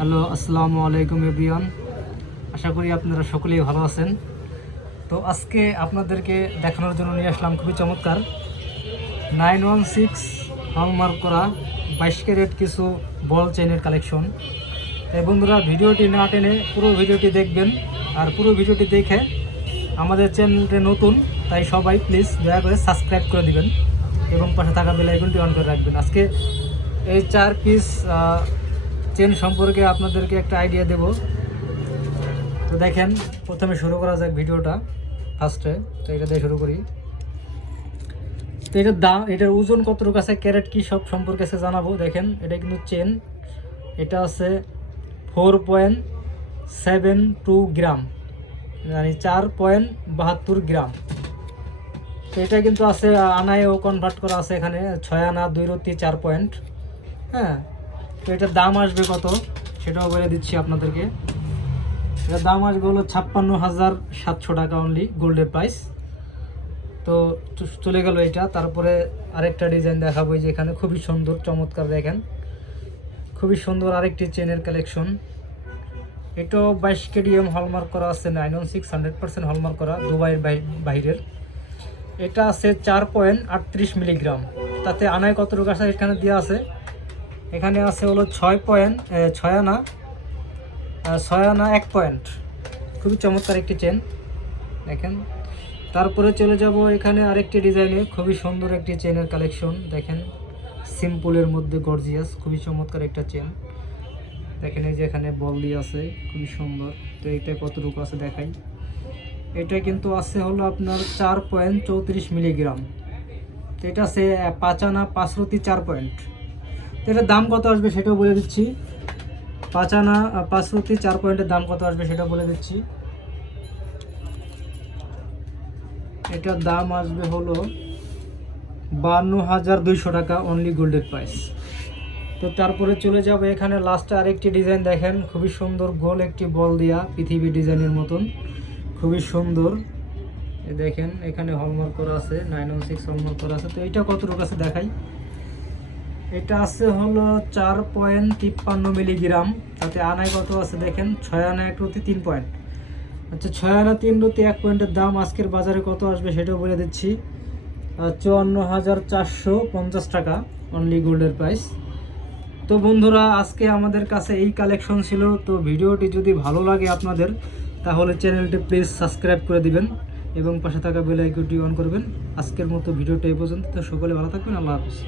Hello, আসসালামু আলাইকুম everyone. আশা করি আপনারা সকলেই ভালো আছেন। তো আজকে আপনাদেরকে দেখানোর জন্য নিয়ে আসলাম খুবই চমৎকার 916 হলমার্ক করা 22 ক্যারেট কিছু বল চেইনের কালেকশন। তাই বন্ধুরা, ভিডিওটি না টেনে পুরো ভিডিওটি দেখবেন, আর পুরো ভিডিওটি দেখে আমাদের চ্যানেলটি নতুন, তাই সবাই প্লিজ দয়া করে সাবস্ক্রাইব করে দিবেন এবং পাশে থাকা বেল আইকনটি অন করে রাখবেন। আজকে এই 4 পিস চেন সম্পর্কে আপনাদেরকে একটা আইডিয়া দেব। তো দেখেন, প্রথমে শুরু করা যাক ভিডিওটা ফার্স্টে। তো এটা দিয়ে শুরু করি। তো এটার দাম, এটার ওজন কতটুকু আছে, ক্যারেট কি সব সম্পর্কে আছে জানাবো। দেখেন, এটা কিন্তু চেন, এটা আছে 4.72 গ্রাম, মানে 4.72 গ্রাম। তো এটা কিন্তু আছে আনায়ও কনভার্ট করা আছে, এখানে 6 আনা 2 রতি 4 পয়েন্ট। হ্যাঁ, তো এটার দাম আসবে কত সেটাও বলে দিচ্ছি আপনাদেরকে। এটার দাম আসবে হলো 56,700 টাকা অনলি, গোল্ডের প্রাইস। তো চলে গেল এটা। তারপরে আরেকটা ডিজাইন দেখাবো, যে এখানে খুবই সুন্দর চমৎকার, দেখেন খুবই সুন্দর আরেকটি চেনের কালেকশন। এটাও 22 কেডিএম হলমার্ক করা আছে, 916 100% হলমার্ক করা, দুবাইয়ের বাইরের। এটা আছে 4.38 মিলিগ্রাম। তাতে আনায় কতটুকু আছে এখানে দেওয়া আছে, এখানে আছে হলো 6 আনা 1 পয়েন্ট। খুবই চমৎকার একটি চেন, দেখেন। তারপরে চলে যাব এখানে আরেকটি ডিজাইনের খুবই সুন্দর একটি চেনের কালেকশন। দেখেন, সিম্পলের মধ্যে গর্জিয়াস, খুবই চমৎকার একটা চেন। দেখেন, এই যে এখানে বল দিয়ে আছে, খুবই সুন্দর। তো এইটা কতটুকু আছে দেখাই। এটা কিন্তু আছে হলো আপনার 4.34 মিলিগ্রাম। তো এটা আছে 5 আনা 5 রতি 4 পয়েন্ট। তো এটার দাম কত আসবে সেটাও বলে দিচ্ছি। 5 আনা 5 রতি 4 পয়েন্টের দাম কত আসবে সেটাও বলে দিচ্ছি। এটার দাম আসবে হলো 52,200 টাকা অনলি, গোল্ডের প্রাইস। তো তারপরে চলে যাব এখানে লাস্টে আরেকটি ডিজাইন। দেখেন, খুবই সুন্দর গোল একটি বল দিয়া, পৃথিবী ডিজাইনের মতন, খুবই সুন্দর। দেখেন, এখানে হলমার্ক করা আছে, 916 হলমার্ক করা আছে। তো এইটা কতটুকু আছে দেখাই। এটা আছে হলো 4.53 মিলিগ্রাম। তাতে আনায় কত আছে দেখেন, 6 আনা 1 রতি 3 পয়েন্ট। আচ্ছা, 6 আনা 3 রতি 1 পয়েন্টের দাম আজকের বাজারে কত আসবে সেটাও বলে দিচ্ছি। 54,450 টাকা অনলি, গোল্ডের প্রাইস। তো বন্ধুরা, আজকে আমাদের কাছে এই কালেকশন ছিল। তো ভিডিওটি যদি ভালো লাগে আপনাদের, তাহলে চ্যানেলটি প্লিজ সাবস্ক্রাইব করে দিবেন এবং পাশে থাকা বেল আইকনটি অন করবেন। আজকের মতো ভিডিওটা এই পর্যন্ত। তো সকলে ভালো থাকবেন, আল্লাহ হাফেজ।